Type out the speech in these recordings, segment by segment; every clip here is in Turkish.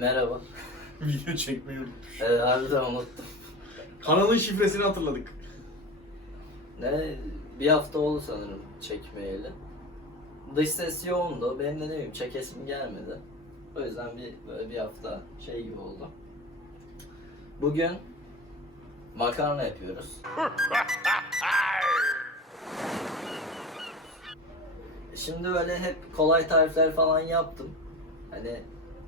Merhaba. Video çekmeyi unutmuş. Ee, harbiden unuttum. Kanalın şifresini hatırladık. Ne? Bir hafta oldu sanırım çekmeyeli. Dış ses yoğundu. Benim de ne bileyim çekesim gelmedi. O yüzden bir böyle bir hafta şey gibi oldu. Bugün makarna yapıyoruz. Şimdi böyle hep kolay tarifler falan yaptım. Hani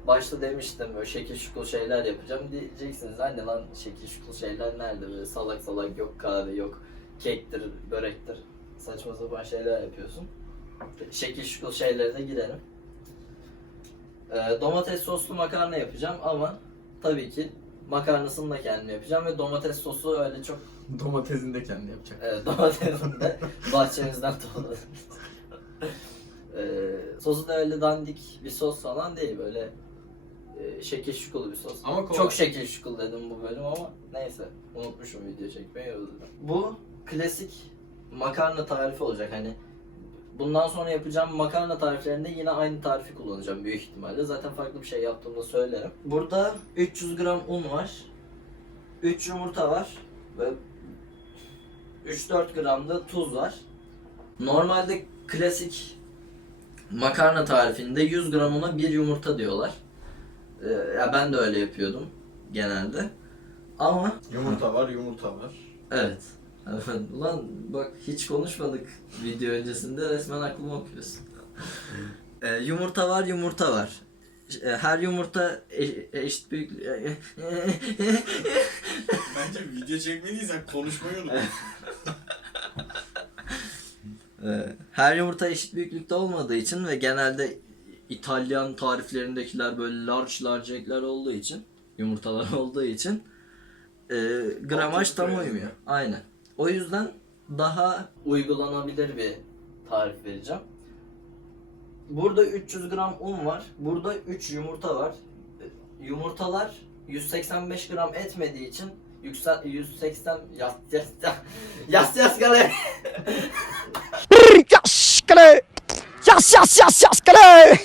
başta demiştim böyle şekil şukul şeyler yapacağım diyeceksiniz. Anne lan şekil şukul şeyler nerede böyle salak salak yok kahve yok kektir börektir saçma sapan şeyler yapıyorsun. Şekil şukul şeylere de girelim. Ee, domates soslu makarna yapacağım ama tabii ki makarnasını da kendim yapacağım ve domates sosu öyle çok Domatesini de kendi yapacak. Evet, domatesini de bahçemizden topladık. ee, sosu da öyle dandik bir sos falan değil böyle şekil şukulu bir sos. Ama kolay. Çok şekil şukul dedim bu bölüm ama neyse unutmuşum video çekmeyi özür dilerim. Bu klasik makarna tarifi olacak hani bundan sonra yapacağım makarna tariflerinde yine aynı tarifi kullanacağım büyük ihtimalle. Zaten farklı bir şey yaptığımda söylerim. Burada 300 gram un var. 3 yumurta var. Ve 3-4 gram da tuz var. Normalde klasik makarna tarifinde 100 gram una bir yumurta diyorlar. Ee, ya ben de öyle yapıyordum genelde. Ama Yumurta var, yumurta var. evet. Ulan bak hiç konuşmadık video öncesinde resmen aklımı okuyorsun. Ee, yumurta var, yumurta var. Ee, Her yumurta e- eşit büyük... Bence video çekmediysen konuşmayı unut. Ee, Her yumurta eşit büyüklükte olmadığı için ve genelde İtalyan tariflerindekiler böyle large large ekler olduğu için yumurtalar olduğu için e, gramaj tam uymuyor. Aynen. O yüzden daha uygulanabilir bir tarif vereceğim. Burada 300 gram un var. Burada 3 yumurta var. Yumurtalar 185 gram etmediği için yüksel 180 yas yas yas yas yas kale. Yes, yes, yes, yes, kale.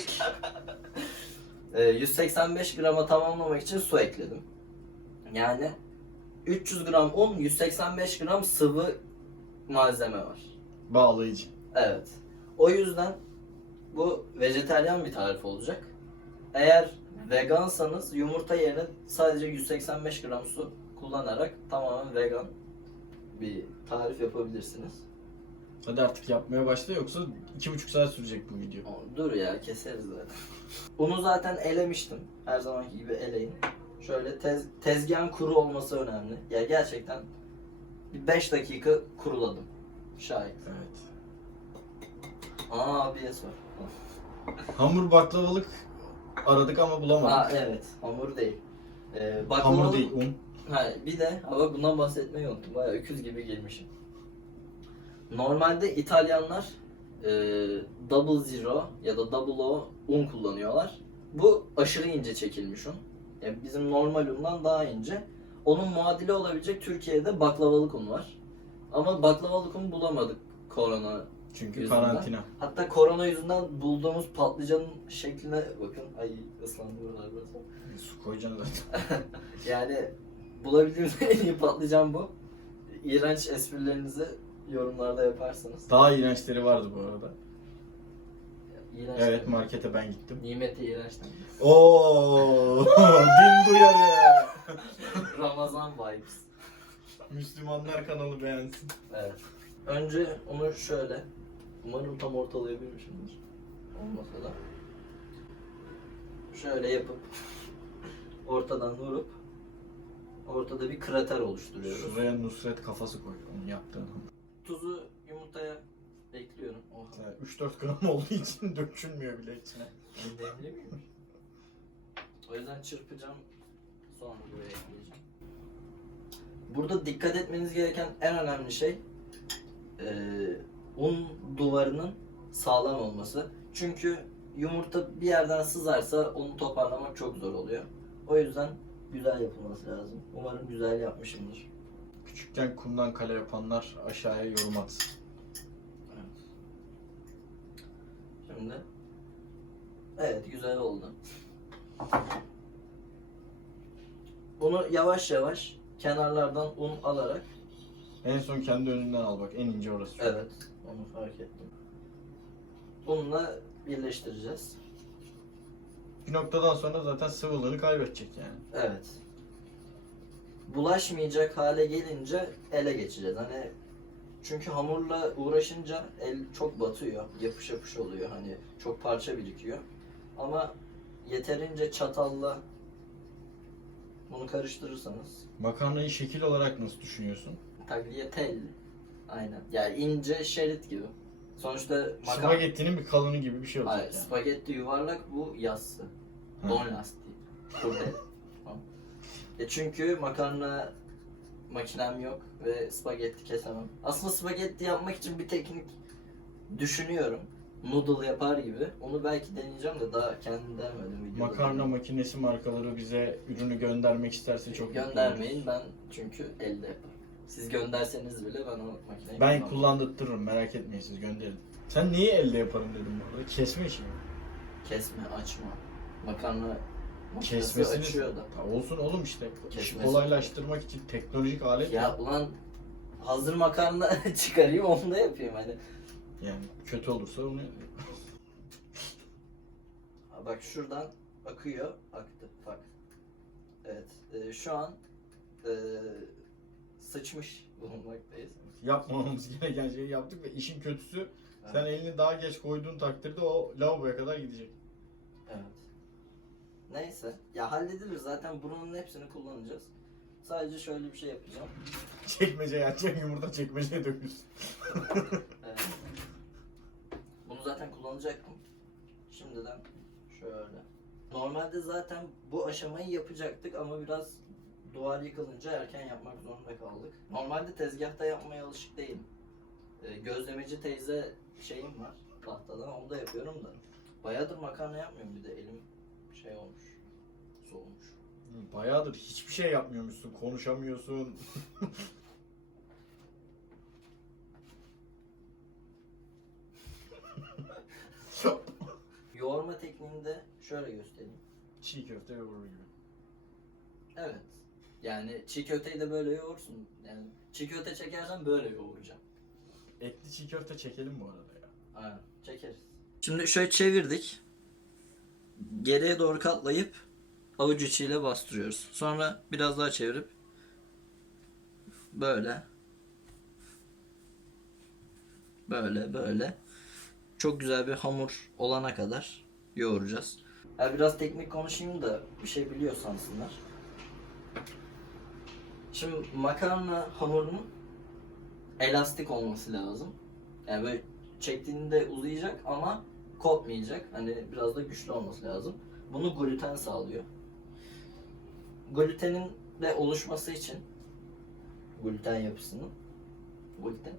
Ee, 185 grama tamamlamak için su ekledim. Yani 300 gram un, 185 gram sıvı malzeme var. Bağlayıcı. Evet. O yüzden bu vejeteryan bir tarif olacak. Eğer vegansanız yumurta yerine sadece 185 gram su kullanarak tamamen vegan bir tarif yapabilirsiniz. Hadi artık yapmaya başla yoksa iki buçuk saat sürecek bu video. Dur ya keseriz zaten. Unu zaten elemiştim. Her zamanki gibi eleyin. Şöyle tez, tezgahın kuru olması önemli. Ya gerçekten 5 dakika kuruladım. Şahit. Evet. Aa abiye sor. Hamur baklavalık aradık ama bulamadık. Aa evet hamur değil. Ee, baklavalı- Hamur değil, un. Ha, bir de ama bundan bahsetmeyi unuttum. Bayağı öküz gibi girmişim. Normalde İtalyanlar e, double zero ya da double o un kullanıyorlar. Bu aşırı ince çekilmiş un. Yani bizim normal undan daha ince. Onun muadili olabilecek Türkiye'de baklavalık un var. Ama baklavalık un bulamadık korona. Çünkü Yüzünden. karantina. Hatta korona yüzünden bulduğumuz patlıcanın şekline bakın. Ay ıslandı buralar burası. Su koyacaksın zaten. Yani bulabildiğimiz en iyi patlıcan bu. İğrenç esprilerinizi yorumlarda yaparsınız. Daha iğrençleri vardı bu arada. İğrenç. Evet markete ben gittim. Nimeti iğrençten. Oo, din duyarı. Ramazan vibes. Müslümanlar kanalı beğensin. Evet. Önce onu şöyle. Umarım tam ortalayabilmişimdir. Olmasa da. Şöyle yapıp ortadan vurup ortada bir krater oluşturuyoruz. Şuraya Nusret kafası koy onun yaptığını. Tuzu yumurtaya ekliyorum. Oha. Yani 3-4 gram olduğu için dökülmüyor bile içine. Demli miymiş? O yüzden çırpacağım. Sonra buraya ekleyeceğim. Burada dikkat etmeniz gereken en önemli şey eee, un duvarının sağlam olması. Çünkü yumurta bir yerden sızarsa onu toparlamak çok zor oluyor. O yüzden güzel yapılması lazım. Umarım güzel yapmışımdır. Küçükken kumdan kale yapanlar aşağıya yorum atsın. Evet. Şimdi Evet güzel oldu. Bunu yavaş yavaş kenarlardan un alarak En son kendi önünden al bak en ince orası. çünkü. Evet, onu fark ettim. Bununla birleştireceğiz. Bir noktadan sonra zaten sıvılığını kaybedecek yani. Evet. Bulaşmayacak hale gelince ele geçeceğiz. Hani çünkü hamurla uğraşınca el çok batıyor. Yapış yapış oluyor. Hani çok parça birikiyor. Ama yeterince çatalla bunu karıştırırsanız Makarnayı şekil olarak nasıl düşünüyorsun? tagliatelle. Aynen. Yani ince şerit gibi. Sonuçta makarna Spagettinin bir kalını gibi bir şey olacak Hayır, yani. spagetti yuvarlak bu yassı. Don lastiği. Kurdele. Tamam. e çünkü makarna makinem yok ve spagetti kesemem. Aslında spagetti yapmak için bir teknik düşünüyorum. Noodle yapar gibi. Onu belki deneyeceğim de daha kendim denemedim videoda. Makarna makinesi markaları bize ürünü göndermek isterse çok mutlu Göndermeyin ben çünkü elde yaparım. Siz gönderseniz bile ben o makineyi Ben kullanmam. kullandırtırım merak etmeyin siz gönderin. Sen neyi elde yaparım dedim bu arada? Kesme işi mi? Kesme, açma. Makarna Kesmesini açıyor da. Ya olsun oğlum işte. İşi Kesmesi. kolaylaştırmak için teknolojik alet ya. Ulan hazır makarna çıkarayım onu da yapayım hani. Yani kötü olursa onu Ha Bak şuradan akıyor. Aktı. Bak. Evet. e, şu an e, sıçmış bulunmaktayız. yapmamamız gereken şeyi yaptık ve işin kötüsü sen elini daha geç koyduğun takdirde o lavaboya kadar gidecek. Evet. Neyse. Ya halledilir zaten bunun hepsini kullanacağız. Sadece şöyle bir şey yapacağım. Çekmeceye açacaksın yumurta çekmeceye dökülsün. Evet. Bunu zaten kullanacaktım. Şimdiden şöyle. Normalde zaten bu aşamayı yapacaktık ama biraz duvar yıkılınca erken yapmak zorunda kaldık. Normalde tezgahta yapmaya alışık değilim. Ee, gözlemeci teyze şeyim var tahtadan onu da yapıyorum da. Bayağıdır makarna yapmıyorum bir de elim şey olmuş. Soğumuş. Bayağıdır hiçbir şey yapmıyormuşsun, konuşamıyorsun. Yoğurma tekniğinde şöyle göstereyim. Çiğ köfte yoğurur gibi. Evet. Yani çiğ köfteyi de böyle yoğursun. Yani çiğ köfte çekersen böyle yoğuracağım. Etli çiğ köfte çekelim bu arada ya. Aynen. Çekeriz. Şimdi şöyle çevirdik. Geriye doğru katlayıp avuç içiyle bastırıyoruz. Sonra biraz daha çevirip böyle böyle böyle çok güzel bir hamur olana kadar yoğuracağız. Ya biraz teknik konuşayım da bir şey biliyor sansınlar. Şimdi makarna hamurunun elastik olması lazım. Yani böyle çektiğinde uzayacak ama kopmayacak. Hani biraz da güçlü olması lazım. Bunu gluten sağlıyor. Glutenin de oluşması için gluten yapısının gluten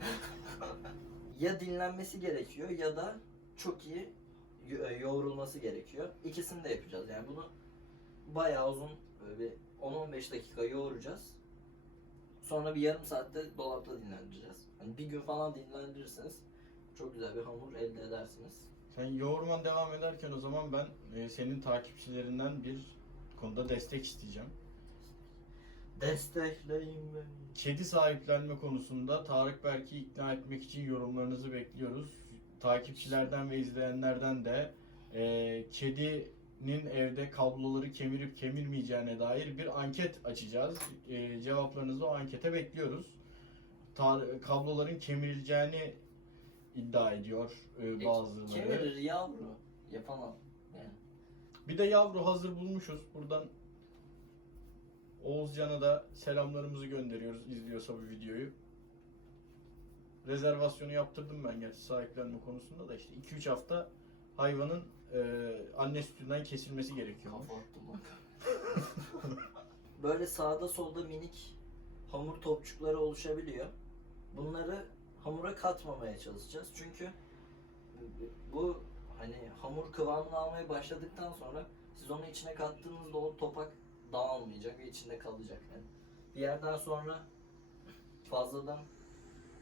ya dinlenmesi gerekiyor ya da çok iyi e, yoğrulması gerekiyor. İkisini de yapacağız. Yani bunu bayağı uzun böyle bir 10-15 dakika yoğuracağız. Sonra bir yarım saatte dolapta dinlendireceğiz. Hani bir gün falan dinlendirirseniz çok güzel bir hamur elde edersiniz. Sen yoğurman devam ederken o zaman ben e, senin takipçilerinden bir konuda destek isteyeceğim. Destekleyin beni. Kedi sahiplenme konusunda Tarık Berk'i ikna etmek için yorumlarınızı bekliyoruz. Takipçilerden ve izleyenlerden de e, kedinin evde kabloları kemirip kemirmeyeceğine dair bir anket açacağız. E, cevaplarınızı o ankete bekliyoruz. Tar- kabloların kemirileceğini iddia ediyor e, bazıları. Kemirir yavru. Yapamam. Yani. Bir de yavru hazır bulmuşuz. Buradan Oğuzcan'a da selamlarımızı gönderiyoruz izliyorsa bu videoyu. Rezervasyonu yaptırdım ben gerçi sahiplenme konusunda da işte 2-3 hafta hayvanın e, anne sütünden kesilmesi gerekiyor. Kafa attım lan. Böyle sağda solda minik hamur topçukları oluşabiliyor. Bunları hamura katmamaya çalışacağız. Çünkü bu hani hamur kıvamını almaya başladıktan sonra siz onu içine kattığınızda o topak dağılmayacak ve içinde kalacak. Yani bir yerden sonra fazladan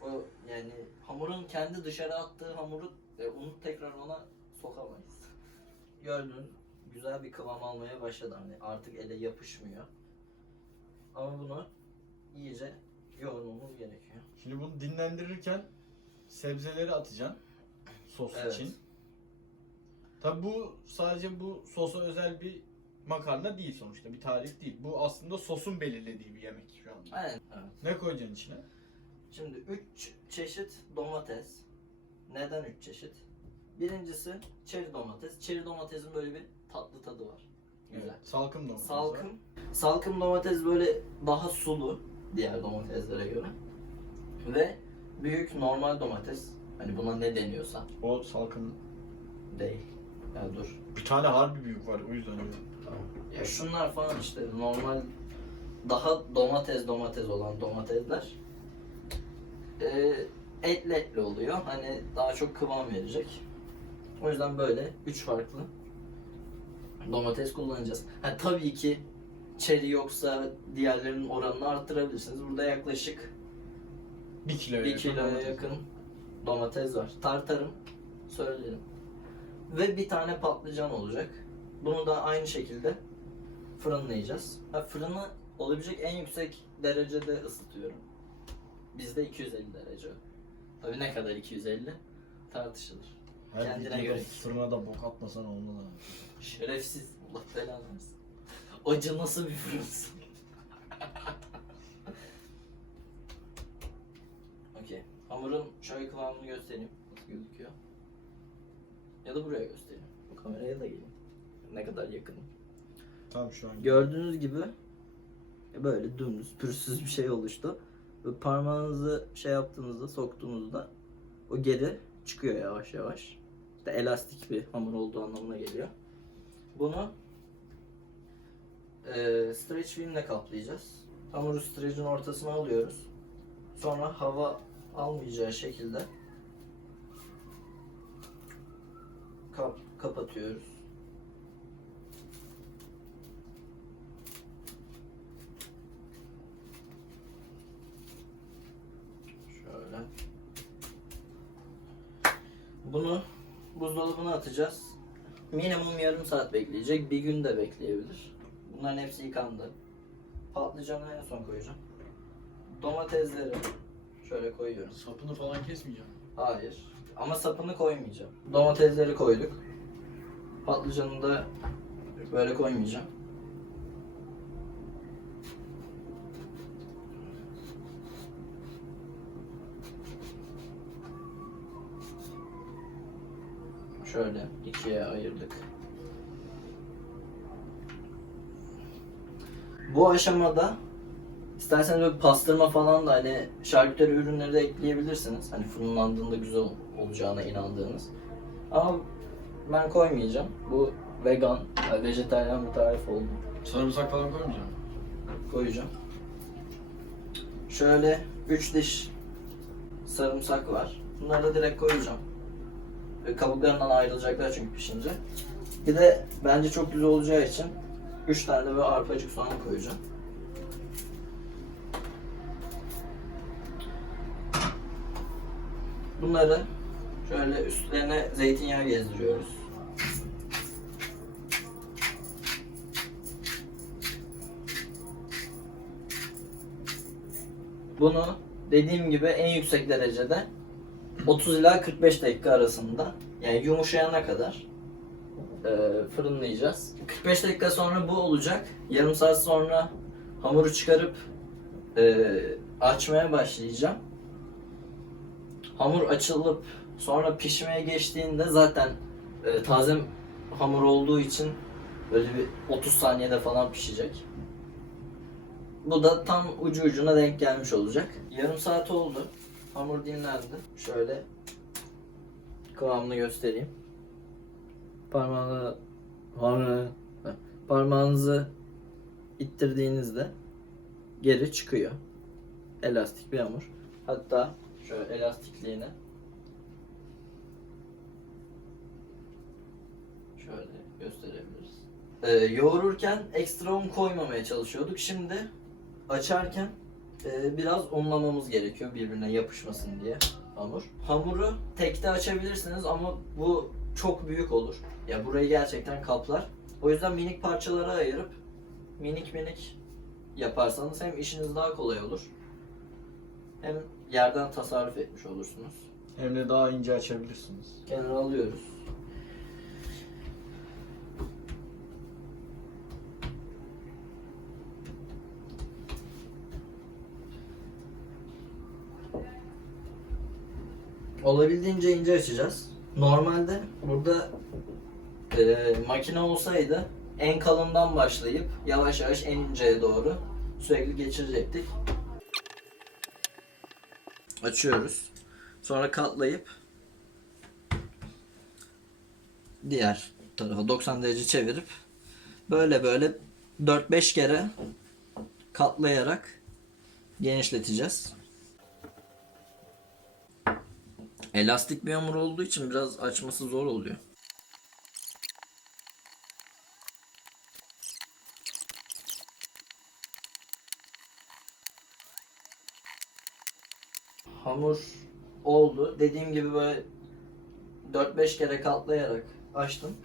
o yani hamurun kendi dışarı attığı hamuru e, unu tekrar ona sokamayız. Gördüğün güzel bir kıvam almaya başladı. Hani artık ele yapışmıyor. Ama bunu iyice yoğurmamız gerekiyor. Şimdi bunu dinlendirirken sebzeleri atacaksın sos Evet. için. Tabi bu sadece bu sosa özel bir makarna değil sonuçta bir tarif değil. Bu aslında sosun belirlediği bir yemek şu anda. Aynen. Evet. Ne koyacaksın içine? Şimdi 3 çeşit domates. Neden 3 çeşit? Birincisi çeri domates. Çeri domatesin böyle bir tatlı tadı var. Güzel. Evet, salkım domates. var. Salkım. Salkım domates böyle daha sulu diğer domateslere göre. Ve büyük normal domates. Hani buna ne deniyorsa O salkım. değil. Ya dur. Bir tane harbi büyük var o yüzden öyle. Ya şunlar falan işte normal daha domates domates olan domatesler e, etli etli oluyor. Hani daha çok kıvam verecek. O yüzden böyle üç farklı domates kullanacağız. Ha, tabii ki çeri yoksa diğerlerinin oranını arttırabilirsiniz. Burada yaklaşık Bir kiloya 1 yakın kiloya domates. yakın domates var. Tartarım söyleyelim. Ve bir tane patlıcan olacak. Bunu da aynı şekilde fırınlayacağız. Ha, fırını olabilecek en yüksek derecede ısıtıyorum. Bizde 250 derece. Tabii ne kadar 250 tartışılır. Her Kendine göre. Fırına da bok atmasan olmalı. Şerefsiz. Allah belanı versin. Acı nasıl bir fırınsın? Okey. Hamurun şöyle kıvamını göstereyim. Nasıl gözüküyor? Ya da buraya göstereyim. Bu kameraya da geleyim. Ne kadar yakınım. Tam şu an. Gördüğünüz gibi böyle dümdüz, pürsüz bir şey oluştu. Ve parmağınızı şey yaptığınızda, soktuğunuzda o geri çıkıyor yavaş yavaş. İşte elastik bir hamur olduğu anlamına geliyor. Bunu eee stretch filmle kaplayacağız. Hamuru stretch'in ortasına alıyoruz. Sonra hava almayacağı şekilde kap kapatıyoruz. Şöyle. Bunu buzdolabına atacağız. Minimum yarım saat bekleyecek. Bir gün de bekleyebilir. Bunların hepsi yıkandı. Patlıcanı en son koyacağım. Domatesleri şöyle koyuyorum. Sapını falan kesmeyeceğim. Hayır. Ama sapını koymayacağım. Domatesleri koyduk. Patlıcanı da böyle koymayacağım. Şöyle ikiye ayırdık. Bu aşamada isterseniz böyle pastırma falan da hani şarküteri ürünleri de ekleyebilirsiniz. Hani fırınlandığında güzel olacağına inandığınız. Ama ben koymayacağım. Bu vegan, yani vejetaryen bir tarif oldu. Sarımsak falan koymayacağım. Koyacağım. Şöyle 3 diş sarımsak var. Bunları da direkt koyacağım. Kabuklarından ayrılacaklar çünkü pişince. Bir de bence çok güzel olacağı için 3 tane böyle arpacık soğan koyacağım. Bunları şöyle üstlerine zeytinyağı gezdiriyoruz. Bunu dediğim gibi en yüksek derecede 30 ila 45 dakika arasında yani yumuşayana kadar e, fırınlayacağız. 45 dakika sonra bu olacak. Yarım saat sonra hamuru çıkarıp e, açmaya başlayacağım. Hamur açılıp sonra pişmeye geçtiğinde zaten e, taze hamur olduğu için böyle bir 30 saniyede falan pişecek. Bu da tam ucu ucuna denk gelmiş olacak. Yarım saat oldu. Hamur dinlendi. Şöyle kıvamını göstereyim. Parmağını parmağı, parmağınızı ittirdiğinizde geri çıkıyor. Elastik bir hamur. Hatta şöyle elastikliğine şöyle gösterebiliriz. Ee, yoğururken ekstra un koymamaya çalışıyorduk. Şimdi açarken e, biraz unlamamız gerekiyor birbirine yapışmasın diye hamur. Hamuru tekte açabilirsiniz ama bu çok büyük olur. Ya burayı gerçekten kaplar. O yüzden minik parçalara ayırıp minik minik yaparsanız hem işiniz daha kolay olur. Hem yerden tasarruf etmiş olursunuz. Hem de daha ince açabilirsiniz. Kenara alıyoruz. Olabildiğince ince açacağız. Normalde burada e, makine olsaydı en kalından başlayıp yavaş yavaş en inceye doğru sürekli geçirecektik. Açıyoruz. Sonra katlayıp diğer tarafa 90 derece çevirip böyle böyle 4-5 kere katlayarak genişleteceğiz. Elastik bir hamur olduğu için biraz açması zor oluyor. Hamur oldu. Dediğim gibi böyle 4-5 kere katlayarak açtım.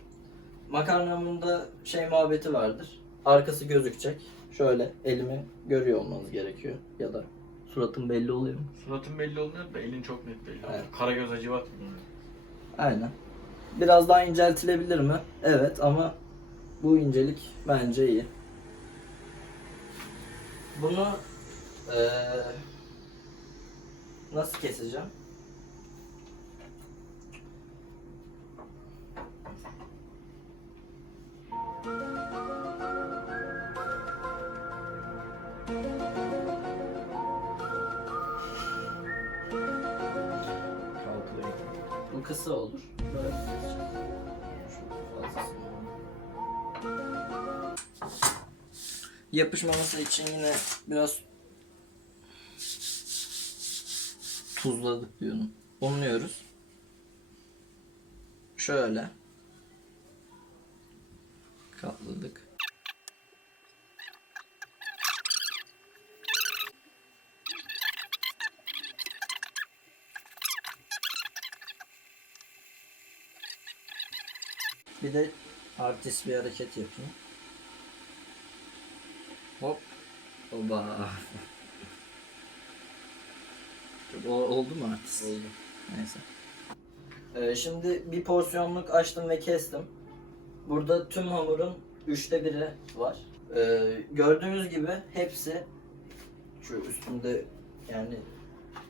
Makarna hamurunda şey muhabbeti vardır. Arkası gözükecek. Şöyle elimi görüyor olmanız gerekiyor. Ya da suratım belli oluyor mu? Suratın belli olmuyor da elin çok net belli oluyor. Evet. Karagöz acıvat mı? Aynen. Biraz daha inceltilebilir mi? Evet ama bu incelik bence iyi. Bunu eee, nasıl keseceğim? Kısa olur. Yapışmaması için yine biraz tuzladık diyorum. Unluyoruz. Şöyle. Katladık. Bir de artist bir hareket yapayım. Hop. Oba. O- oldu mu artist? Oldu. Neyse. Ee, şimdi bir porsiyonluk açtım ve kestim. Burada tüm hamurun üçte biri var. Ee, gördüğünüz gibi hepsi şu üstünde yani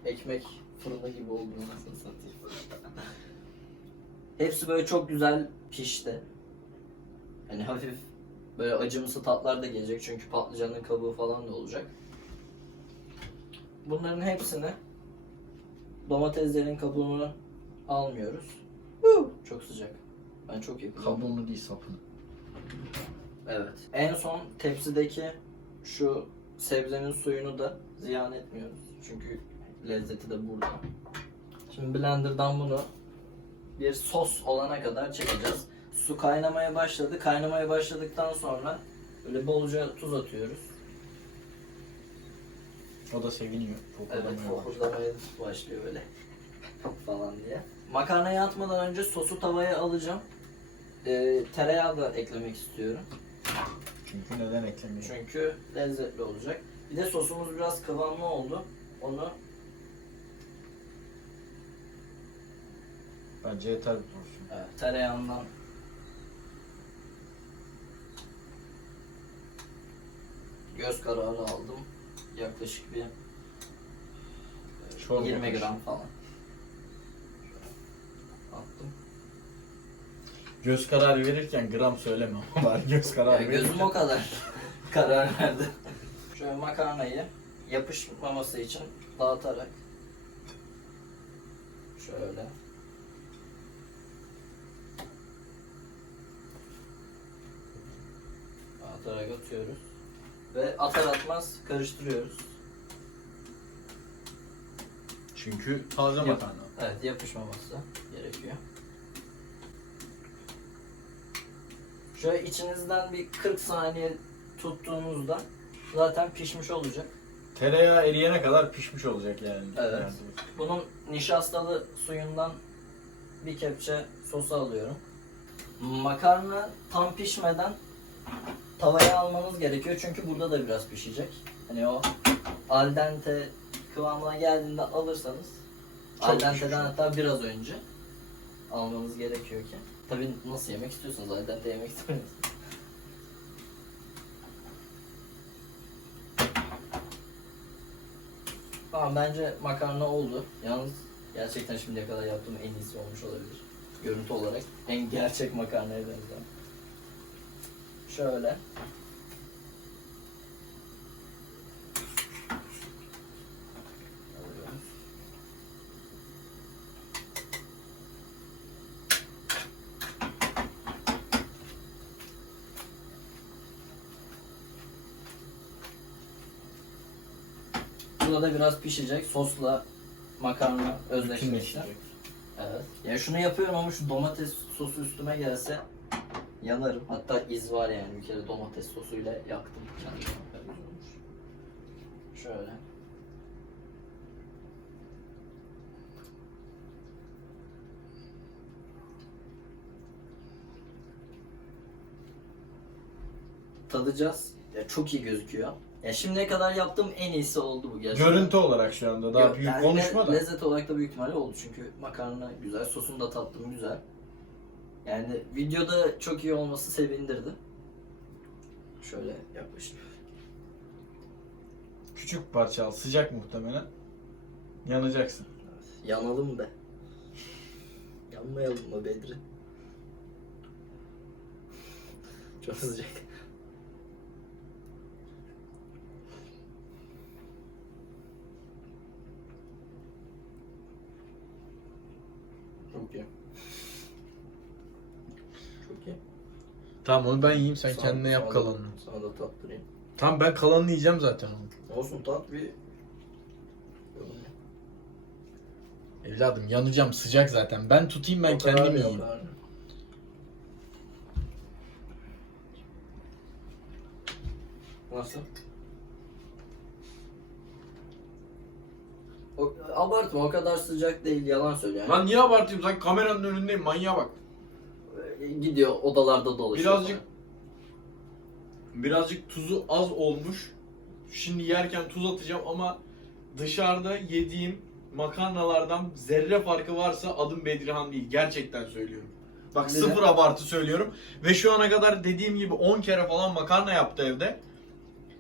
ekmek fırını gibi olduğunu nasıl satayım. Hepsi böyle çok güzel pişti. Hani hafif böyle acımsı tatlar da gelecek çünkü patlıcanın kabuğu falan da olacak. Bunların hepsini domateslerin kabuğunu almıyoruz. Huu, çok sıcak. Ben çok yakınım. Kabuğunu değil sapını. Evet. En son tepsideki şu sebzenin suyunu da ziyan etmiyoruz. Çünkü lezzeti de burada. Şimdi blenderdan bunu bir sos olana kadar çekeceğiz. Su kaynamaya başladı. Kaynamaya başladıktan sonra böyle bolca tuz atıyoruz. O da seviniyor. Evet, Fokurlamaya başlıyor. böyle falan diye. Makarnayı atmadan önce sosu tavaya alacağım. Ee, tereyağı da eklemek istiyorum. Çünkü neden eklemiyor? Çünkü lezzetli olacak. Bir de sosumuz biraz kıvamlı oldu. Onu Bence yeter bir porsiyon. evet, tereyağından göz kararı aldım. Yaklaşık bir e, Çorba 20 kaşığı. gram falan. Attım. Göz kararı verirken gram söyleme var göz Ya kararı gözüm verirken. o kadar karar verdi. Şöyle makarnayı yapışmaması için dağıtarak şöyle dağıtarak atıyoruz ve atar atmaz karıştırıyoruz. Çünkü taze Yap- makarna. Evet yapışmaması gerekiyor. Şöyle içinizden bir 40 saniye tuttuğunuzda zaten pişmiş olacak. Tereyağı eriyene kadar pişmiş olacak yani. Evet. Yani Bunun nişastalı suyundan bir kepçe sosu alıyorum. makarna tam pişmeden tavaya almanız gerekiyor çünkü burada da biraz pişecek. Hani o al dente kıvamına geldiğinde alırsanız Çok al dente'den hatta biraz önce almanız gerekiyor ki. Tabii nasıl yemek istiyorsanız al dente yemek istemiyorsanız. Tamam bence makarna oldu. Yalnız gerçekten şimdiye kadar yaptığım en iyisi olmuş olabilir. Görüntü olarak en gerçek makarnaya benzeyen. Şöyle. Burada da biraz pişecek. Sosla makarna özdeşleşti. Bütünleşecek. Evet. Ya şunu yapıyorum ama şu domates sosu üstüme gelse yanarım. Hatta iz var yani bir kere domates sosuyla yaktım kendimi. Şöyle. Tadacağız. Ya çok iyi gözüküyor. Ya şimdiye kadar yaptığım en iyisi oldu bu gerçekten. Görüntü olarak şu anda daha Yok, büyük yani konuşma da. Lezzet olarak da büyük ihtimalle oldu çünkü makarna güzel, sosunu da tattım güzel. Yani videoda çok iyi olması sevindirdi. Şöyle yaklaşık. Küçük parça al. Sıcak muhtemelen. Yanacaksın. Yanalım be. Yanmayalım mı Bedri? Çok sıcak. Çok iyi. Tamam onu ben yiyeyim sen Sana- kendine yap sana da- kalanını. Sana da tattırayım. Tamam ben kalanını yiyeceğim zaten. Olsun tat bir... Evladım yanacağım sıcak zaten. Ben tutayım ben O kadar kendim yok yiyeyim. abi. Nasıl? O, abartma o kadar sıcak değil yalan söylüyor. Yani. Lan niye abartayım? Sen kameranın önündeyim manyağa bak. Gidiyor odalarda dolaşıyor. Birazcık birazcık tuzu az olmuş. Şimdi yerken tuz atacağım ama dışarıda yediğim makarnalardan zerre farkı varsa adım Bedrihan değil. Gerçekten söylüyorum. Bak Neden? sıfır abartı söylüyorum. Ve şu ana kadar dediğim gibi 10 kere falan makarna yaptı evde.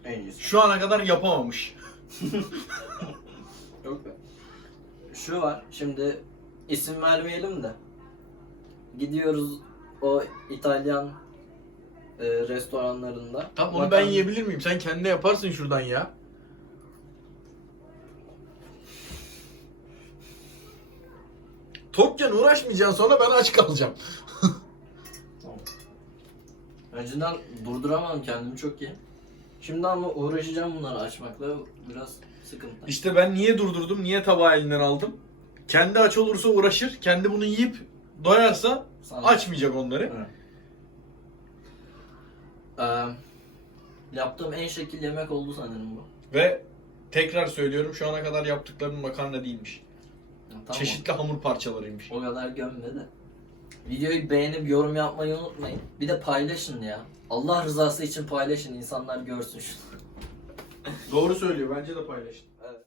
En iyisi. Şu ana kadar yapamamış. Yok be. Şu var şimdi isim vermeyelim de. Gidiyoruz o İtalyan e, restoranlarında. Tamam onu ben Makarna- yiyebilir miyim? Sen kendi yaparsın şuradan ya. Tokken uğraşmayacaksın sonra ben aç kalacağım. Önceden durduramadım kendimi çok iyi. Şimdi ama uğraşacağım bunları açmakla biraz sıkıntı. İşte ben niye durdurdum, niye tabağı elinden aldım? Kendi aç olursa uğraşır, kendi bunu yiyip doyarsa Sana- açmayacak onları. Evet. Ee, yaptığım en şekil yemek oldu sanırım bu. Ve tekrar söylüyorum şu ana kadar yaptıklarım makarna değilmiş. Ya, tamam. Çeşitli hamur parçalarıymış. O kadar gömme de. Videoyu beğenip yorum yapmayı unutmayın. Bir de paylaşın ya. Allah rızası için paylaşın insanlar görsün şunu. Doğru söylüyor, bence de paylaşın.